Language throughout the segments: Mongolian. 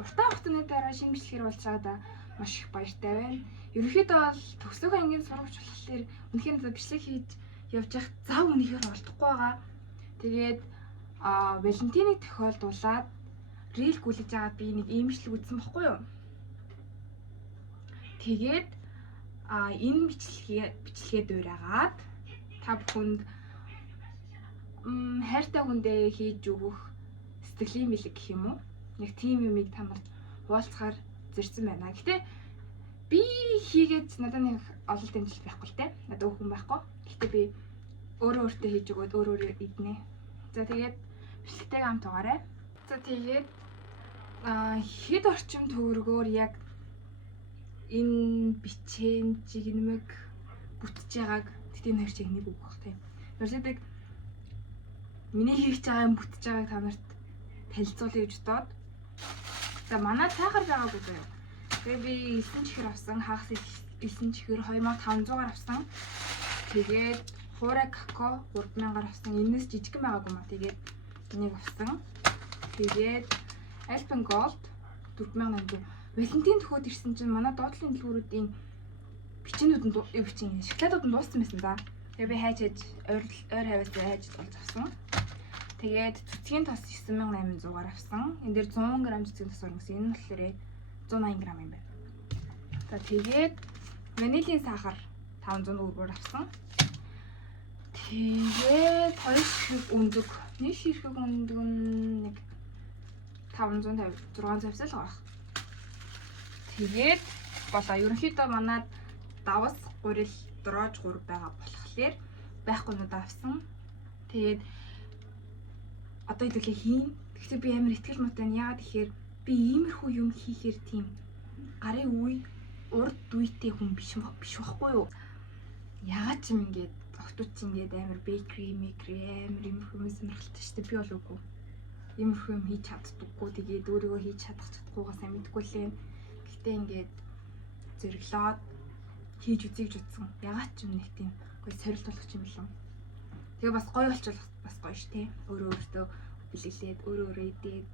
уртаа хугацааны дараа шинэ бичлэгээр болж байгаадаа маш их баяртай байна. Ерөнхийдөө бол төгсөх ангийн сурагч болохоор үнэхээр бичлэг хийж явж явах зав үнэхээр олдохгүй байгаа. Тэгээд Валентиныг тохиолдуулаад рил гүйлж байгаад би нэг имжлэг үзсэн баггүй юу? Тэгээд энэ бичлэгээ дуурайгаад та бүхэнд хайртай хүндээ хийж өгөх сэтгэлийн бэлэг гэх юм уу? Яг тийм юмыг та нарт хуваалцахаар зорьсон байна. Гэтэ би хийгээд надад нэг ололт амжилт байхгүй л те. Надад хүн байхгүй. Гэтэ би өөрөө өөртөө хийж өгөөд өөрөө иднэ. За тэгээд бичлэгтэйг хамт угаарай. За тэгээд хэд орчим төгрөгөөр яг энэ бичэн чигнэмэг бүтэж байгааг тийм хоёр чиг нэг үг баг тийм. Ерөөсөө миний хийж байгаа юм бүтэж байгааг та нарт танилцуулъя гэж бодоод. За манай цаахар байгаагүй заяа. Тэгээ би 9 чихэр авсан, хагас 9 чихэр 2500-аар авсан. Тэгээд хуурай какао 3000-аар авсан. Энэс жижигхэн байгаагүй маа. Тэгээд энийг авсан. Тэгээд Alpen Gold 4800. Валентин төхөөд ирсэн чинь манай доотлын дэлгүүрүүдийн бичнүүд нь бичин шоколадууд нь дууссан байсан да. Тэгээ би хайж ойр хавьяасаа хайж болж авсан. Тэгээд цэцгийн тос 9800-аар авсан. Энд дээр 100 г цэцгийн тос орсон. Энэ болохоор 180 г юм байна. За тэгээд ванилийн сахар 500 төгрөгөөр авсан. Тэгээд хоёр ширхэг өндөг. Нэг ширхэг өндөг нь нэг 550 650 л байгаа. Тэгээд болоо ерөнхийдөө манад давас гурил дрож 3 байгаа болохоор байхгүйнүүд авсан. Тэгээд одоо хэдүүлээ хийн. Гэхдээ би амар ихтгэл муутай нь яагаад гэхээр би иймэрхүү юм хийхээр тийм гарын үе урд үйтэй хүн биш байхгүй юу? Яагаад ч юм ингээд охтууд ч ингээд амар бейкри амар иймэрхүү юм сонирхолтой шүү дээ. Би бол үгүй. Иймэрхүү юм хийж чаддаггүй. Тэгээд өөрийгөө хийж чадахгүйгаа сайн мэдгүй лээ. Гэхдээ ингээд зэрэглээд хийж үзье гэж утсан. Ягаад ч юм нэг тийм гоё сорилт болох юм болов. Тэгээ бас гоё болчихвол бас гоё ш тэ. Өөртөө бэлгэлээд өөрөө идээд.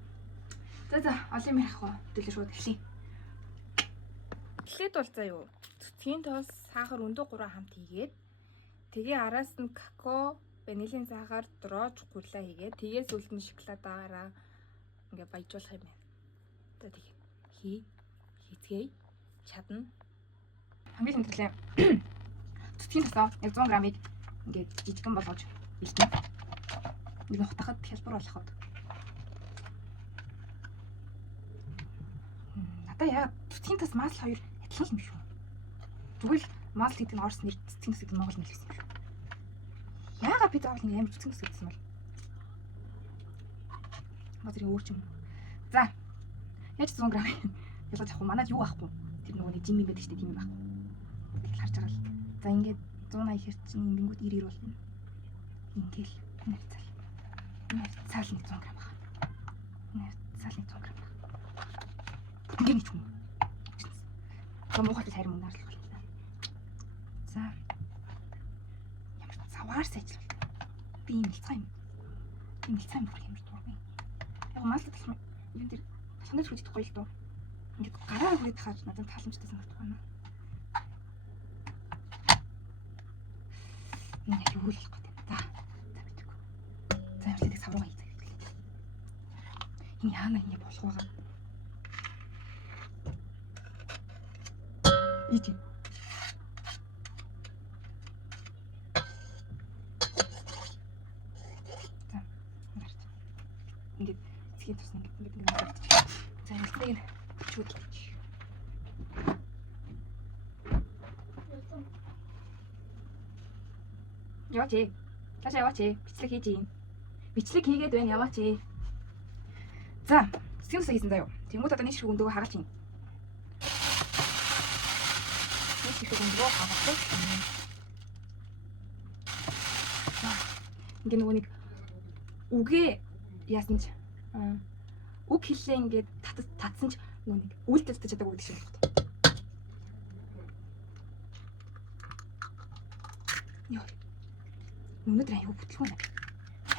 За олон юм ярих уу? Хөдөлгөөн шууд эхлэе. Эхлээд бол заа юу. Цэцгийн тос сахар өндөр 3 хамт хийгээд тэгээ араас нь какао, ванилийн сахар, дрож гурлаа хийгээд тэгээ сүүлд нь шоколадаараа ингээ баяжуулах юм байна. За тэгээ хийцгээе. Чадна. Хамгийн хэмтгэлээ цэцгийн тосоо яг 100 г-ыг ингээд жижигхан болгож бэлтэн. Нэг хутахад хялбар болоход. Надаа яа цэцгийн тос мас 2 адилхан юм шүү. Тэгвэл мас гэдэг нь орос нэр цэцгийн тос гэдэг нь монгол нэр гэсэн юм шүү. Яагаад би заавал нэг амар цэцгийн тос гэсэн бол? Мазрын өөр юм. За. Яаж 100 г ялгаж авах вэ? Манайд юу авахгүй? Тэр нөгөө нэг жимми байдаг шүү дээ, тийм юм байхгүй. Тэгэл харж байгаа л. За ингээд 180 хэр чинь ингэнгүүт 90 болно. Ингээл навцаал. Навцаал нэг 100 г байна. Навцаал нэг 100 г байна. Ингээд нэг юм. За муухай хайр мөн наарлах болно. За. Ямар саваар сайжлал. Би юм хэлцгаа юм. Юм хэлцгаа юм бүр ямар дургүй. Яг маалт талах юм дээр талхнаж хүч идэхгүй л дөө. Ингээд гараа хүрээд хаад надад тааламжтай санагдах байна. Энэ юу л болох гэдэг. За мэдээгүй. За явлаа нэг савруу хийцээ. Энэ яана ингэ болох байгаа. Ичи. За. Ингээд цэгийн тус ингээд гарч. За ялцгийг чүүд. Яваач. Тааш яваач. Бичлэг хийж юм. Бичлэг хийгээд байна яваач. За, цэцгийн тус хийсэн заяа. Тэнгүүд одоо нэг шиг өндөгөө хагалж юм. Нэг шиг өндөгөө хагалж. Ингээ нөгөө нэг үгээ яасан ч үг хэллээ ингээд татсан ч нөгөө нэг үйлдэл татаж чадаагүй гэдэг шиг байна. Йоо. Өнөөдөр аягүй бүтлгүй байна.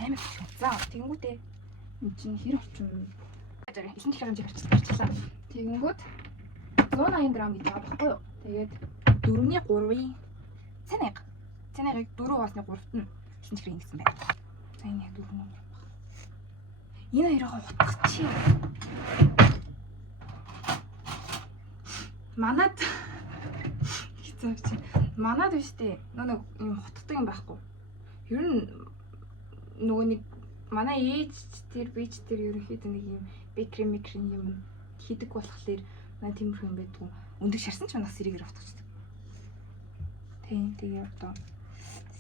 Амар бүтлгүй. За, тэгэнгүүтээ энэ чинь хэр орчим зарим 9 кг барьчихлаа. Тэгэнгүүт 180 г гэж байгаа байхгүй юу? Тэгээд 4-ний 3-ийн цаныг 4 хоосны 3-т нь 9 кг ингэсэн байна. За энэ яг 4 номер байна. Энэ хоёроо утгачих. Манад хэцүү. Манад биш тий. Нэг юм хотдог юм байхгүй. Ер нь нөгөө нэг манай ээж тэр бич тэр ерөнхийдөө нэг юм бекрем юм хийдэг болохоор манай тиймэрхүү юм байдгүй. Өндөг шарсан ч манаас сэрээгээр утгачдаг. Тийм тэгээ одоо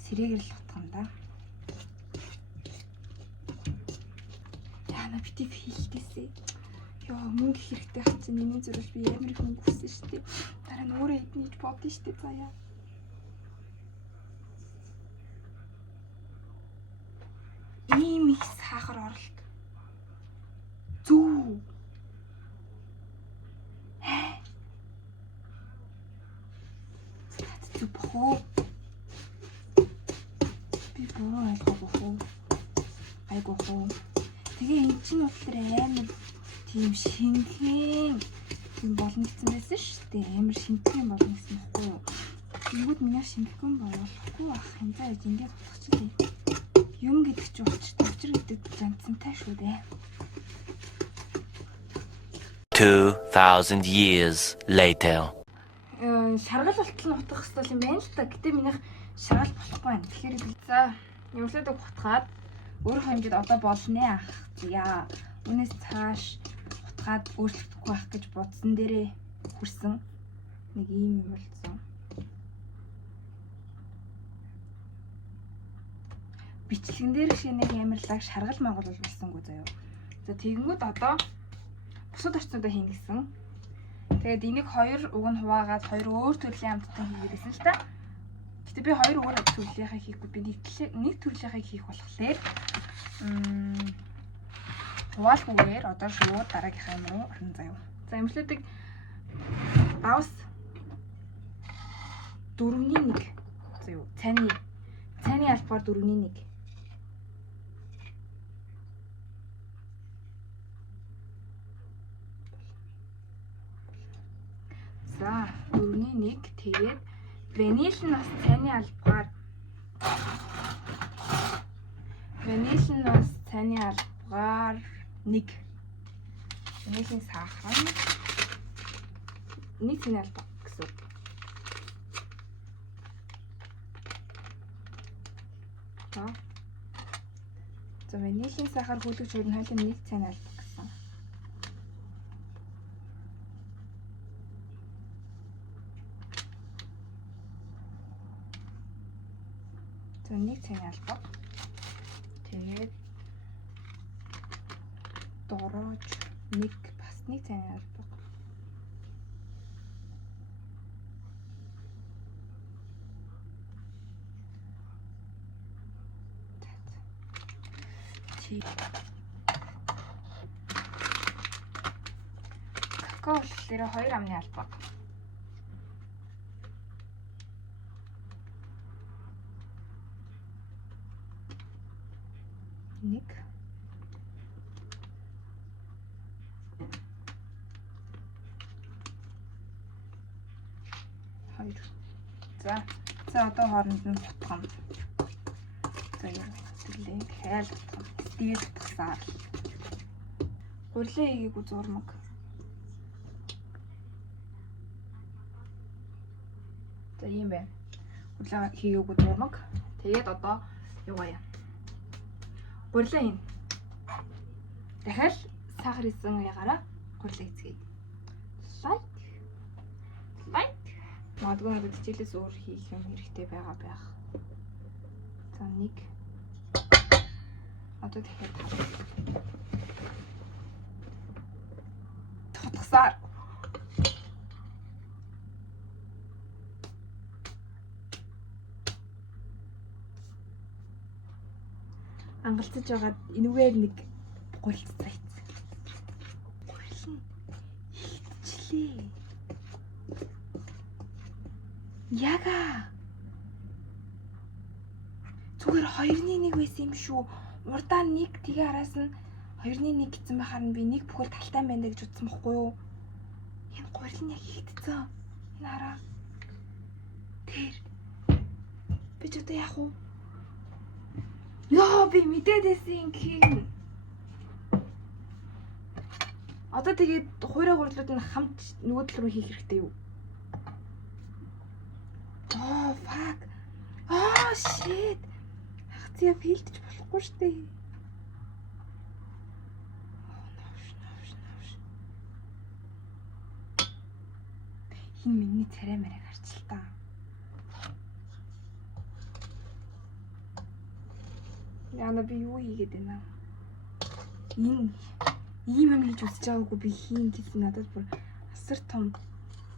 сэрээгээр л утгана да. Яна бити хийлтэсэ. Яа мөнгө хэрэгтэй хат чинь нэмийн зурвал би ямар их мөнгө хүссэн шүү дээ. Дараа нь өөрөө эдний гэж бодсон шүү дээ заяа. Ийм их сахар оролт. Зүү. Зүү бохоо. Би буруу ойлгох уу? Айгуу хоо. Тэгээ эн чинь утгаар амар тийм шинхэн тийм болно гэсэн байсан шүү дээ. Амар шинхэн болно гэсэн байхгүй юу? Тэгвэл миний шинхэн болохгүй ах юм заа ингэж утгачлаа. Юм гэдэг чинь учир гэдэг жанцантай шүү дээ. 2000 years later. Шаргал болтол нь утгах хэрэгтэй юм байна л та. Гэтэ минийх шаргал болохгүй байна. Тэгэхээр за ерөөсөө утгаад өөр хэмжээд одоо болнэ ах. Яа. Үүнээс цааш утгаад өөрчлөгдөхгүй байх гэж бодсон дээрээ хүрсэн. Нэг ийм юм болсон. Бичлэгэн дээр шиг нэг ямарлаг шаргал магал болсонгүй заяа. За тэгэнгүүт одоо бусад орчнуудаа хийн гэсэн. Тэгээд энийг 2 уг нь хуваагаад 2 өөр төрлийн амттай хийгээсэн л та. Гэтэ би 2 өөр төрлийнхээ хийхгүй би нэг төрлийнхээ хийх болохоор хуваалгүйгээр одоо шууд дараагийнхаа юм руу орно заяа. За эмчлүүдийг давс 4-ний 1 заяа. Цайны албаар 4-ний 1. За 4-ний 1 тэгээд ванил нь бас цайны албаар нэг ванилийн сахар нэг цайны албаа гэсэн үг. За ванилийн сахар хөлөгч хоёр нь хоёулаа нэг цайны албаа гэсэн. За нэг цайны албаа. Тэгээд дорож нэг бас нэг цайны албаа. Какао дээр 2 амны албаа. Нэг хоёр. За одоо хооронд нь утгана. За яагаад хайл утгана. Стил утгасаар. Гурлаа хийгээгүй зурмаг. За ийм байна. Гурлаа хийгээгүй зурмаг. Тэгээд одоо юугаа яа. Гурлаа хийн. Дахиад сахар исэн ягаараа гурлаа эцгээе. Лайк. Магадгүй надад хичээлээс өөр хийх юм хэрэгтэй байгаа байх. За нэг. Одоо дахиад тутгасаар. Ангалцаж байгаад энэгээр нэг гуйлцсан. Хитчлээ. Яга. Зүгээр 2-ны 1 байсан юм шүү. Урдаа 1 тэгээ араас нь 2-1 гэсэн байхаар нь би нэг бүхэл талтай байна гэж утсан бохгүй юу? Энэ гурил нь яг хийгдсэн. Энэ хараа. Тэр. Би ч одоо яах вэ? Яа, би мэдээд байсан гин. Одоо тэгээд хуурай гурлууд нь хамт нөгөөдөл рүү хийх хэрэгтэй юу? Oh fuck. Oh shit. Хацаа филдэж болохгүй шүү дээ. Хин миний царай марыг харч л та. Яна би юу хийгээд байна? Энэ ийм юм хийж үзэж байгаагүй би хийн гэсэн надад бүр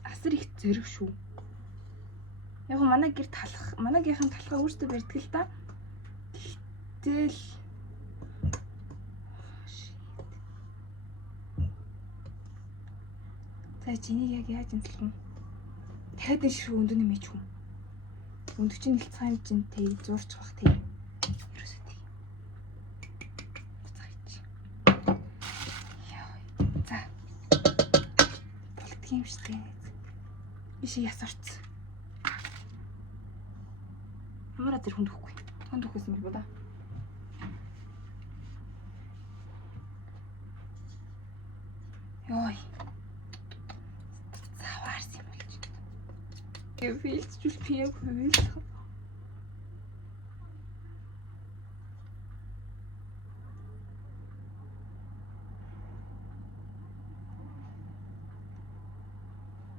асар их зэрэг шүү. Яг го манай гэр талах, манайгийнхэн талхаа өөртөө барьдаг л та. Гэтэл за чиний яг яаж амтлах юм? Дахиад энэ ширхэг өндөө нэмээч юм. Өндөө чинь хэлцээ юм чинь тэг зурч бах тэг. Ерөөсөө тэг. Буцаач. Яа. За. Болдго юм штэ. Биш яс орц. Амара тэр хүнд өгөхгүй. Хүнд өгөхсөн бол да. Йой. Заваарс юм болж байна. Филч жүл пиэм хөвөлөх.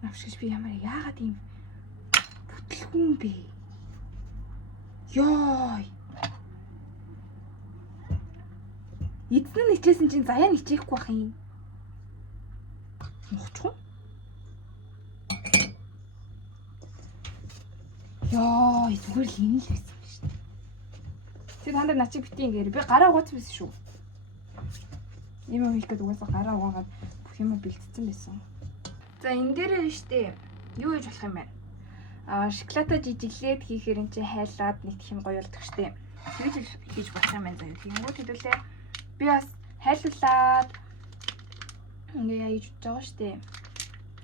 Навшиж би ямар яагаад ийм бүтлгүүн бэ? Йой. Эдэн нь хичээсэн чинь заяа нь хичээхгүй бах юм. Мохч уу? Йой, зүгээр л энэ л байсан юм шүү дээ. Тэр хандаа начиг битгий ингээр би гараа угаацсан байсан шүү. Ийм юм хийх гээд угаасаа гараа угаагаад бүх юм бэлдсэн байсан. За энэ дээр нь штэ юу хийж болох юм бэ? Шоколада жижиглээд хийхээр энэ чинь хайлаад нэг тийм гоё болдог штэ. Тэгж хийж болох юм байна заяа. Тэнгүүд хэдүүлээ би бас хайлуулаад ингээ яаж удаж байгаа штэ.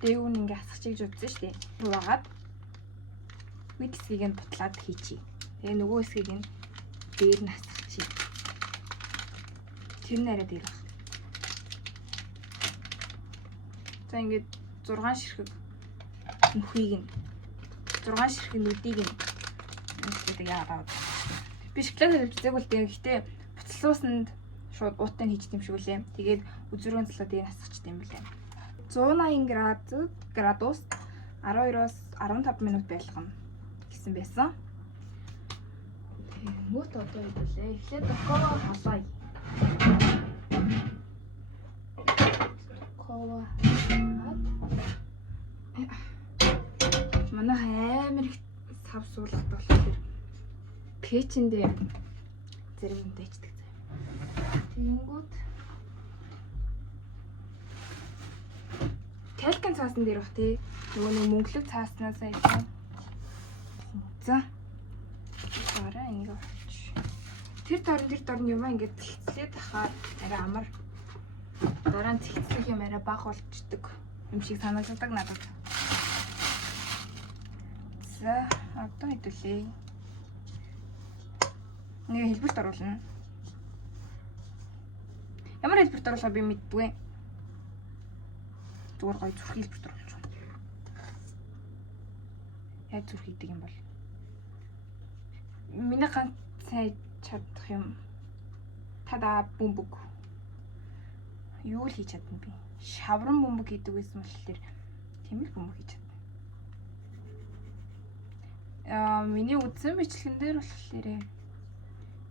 Дээгүүр нь ингээ хасах чиг үзсэн штэ. Угаагаад нэг хэсгийг нь бутлаад хийчихье. Тэгээ нөгөө хэсгийг нь дээр нь хасчихъя. Тэр нэрээ дээр баг. За ингээд 6 ширхэг нөхийг нь 6 ширхэг нүдийг нь ингээд яагаад би шоколад хэлбэцээг бол гэхдээ буцалсуусанд шууд ууттай хийж тийм шиг үлээ. Тэгээд үзүргэн цалаад энэ хасчихт юм билээ. 180 градус 12-оос 15 минут байлгана гэсэн байсан. Тэнгүүт одоо хэвлээ. Эхлээд кова халаа. Кова. Манай амар их сав суулгад болохоор пэчэндээ зэрэг юм дэждэг заяа. Тэнгүүт талкин цаасан дээр бах тий. Нөгөө нэг мөнгөлөг цааснаас айсан. За. Бараа ингэ болчих. Тэр дорн юм ингээд цэцлээд хахаар арай амар. Дараа нь цэцлэх юм арай баг болчдөг юм шиг санагддаг надад. За, одоо хэдүүлээ. Нэг хэлбэрт оруулна. Ямар хэлбэрт оруулахаа би мэддгүй. Зүгээр гоё зүрх хэлбэрт оруулж байна. Яг зүрх хийдэг юм бол. Миний ганц сайн чадах юм. Тада бөмбөг. Юу л хийж чадна би? Шавран бөмбөг хийдэг байсан болохоор тийм л бөмбөг хийж чадна. Миний үдсэн бичлэгэн дээр болохоор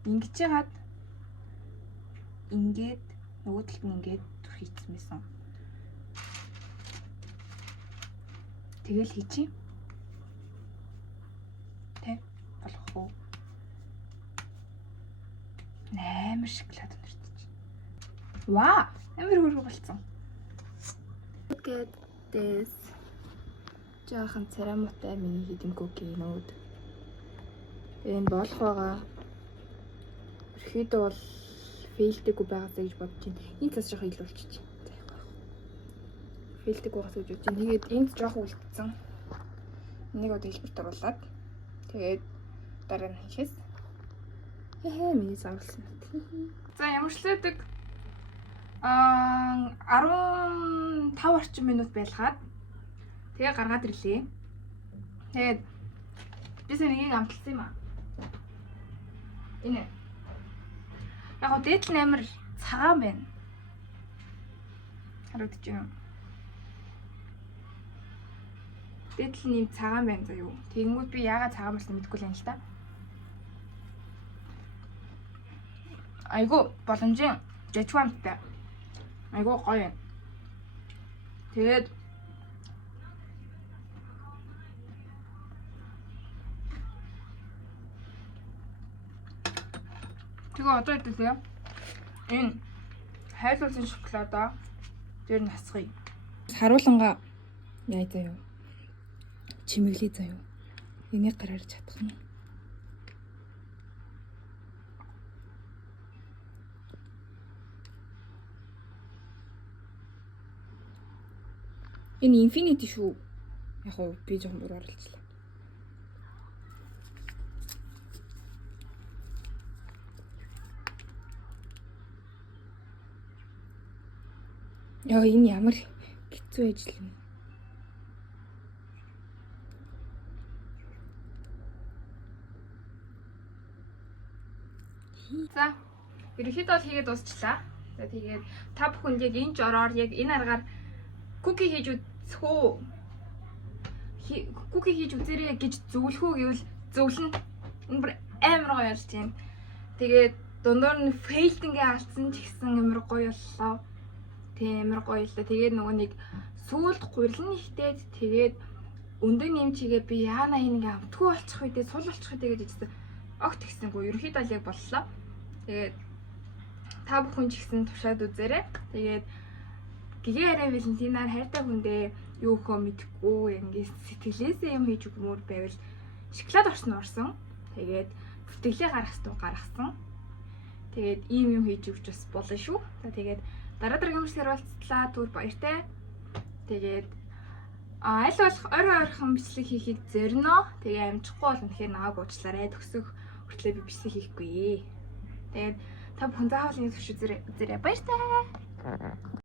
ингэж яагаад ингээд нөгөө талд нь ингээд зүрх хийсэн байсан. Тэгэл хийчих. Тэ болох уу? Амар шоколад өнөртөж. Ваа! Амар хөргө болцсон. Look at this. Жаахан церамутай миний хийдэн кукинууд. Энэ болох байгаа. Ерхийдээ бол фейлдэггүй байгаасаа гэж бодож байна. Энд цаас жоох илүү болчих. Фейлдэггүй байгаасаа гэж бодож байна. Тэгээд энд жоох үлдсэн. Энийг одоо хэлбэрт оруулаад тэгээд дараа нь хийхээс миний зарлсан. За ямар ч лээдэг 15 орчим минут байлгаад тэгээ гаргаад ирлээ. Тэгээд би сэнийг амталсан юм аа. Энэ яг гоо дээдл нь амар цагаан байна. Харагдаж байна уу? Дээдл нь юм цагаан байна заа юу. Тэгэнгүүт би яагаад цагаан болсноо мэдэхгүй л юм л та. Айгу боломжийн жижигвамтай. Айгу гоё юм. Тэгээд одоо хэвлээ. Энэ хайлуулсан шоколадаа дээр насгая. Харууланга яа заяа. Чимэглээ заяа. Энийг гараарч чадах нь. Энэ infinity шүү. Яг уу би жоохон буруу оруулчихлаа. Яа энэ ямар хэцүү ажил юм. За, ерөнхийдөө бол хийгээд дуусчлаа. За тэгээд та бүхэнд яг энэ жороор яг энэ аргаар куки хийж үзэх үү? Куки хийж үзээрэй гэж зөвлөх үү гэвэл зөвлөн. Энэ бүр амар гоё ярьж байна. Тэгээд дундуур нь фейлд ингээ алдсан ч гэсэн амар гоё боллоо. Амар гоё л да. Тэгээд нөгөө нэг сүүлд гурилан ихтэй тэгээд өндөр нэмчигээ би яана энэ ингээ амтгүй болчих үедээ сул болчих үедээ гэж хэлсэн. Огт гисэнгүү ерөнхийдөө л яг боллоо. Тэгээд та бүхэн ч гэсэн тушаад үзээрэй. Тэгээд Гэгээ арай Валентинаар хайртай хүндээ юу хөө мэдэхгүй ингээ сэтгэлээсээ юм хийж өгмөр байвал шоколад орсон. Тэгээд бүртгэлээ гаргасан. Тэгээд ийм юм хийж өгч бас болно шүү. За тэгээд дараагийн юмшээр уулзлаа. Түр баяртай. Тэгээд аль болох ойрхон бичлэг хийхийг зорино. Тэгээ амжихгүй бол үнэхээр наваг уучлаарай. Төгсөх хүртлээр би бичлэг хийхгүй. Тэгээд та бүхэн заавал ингэ төвш үзээрэй. Баяртай.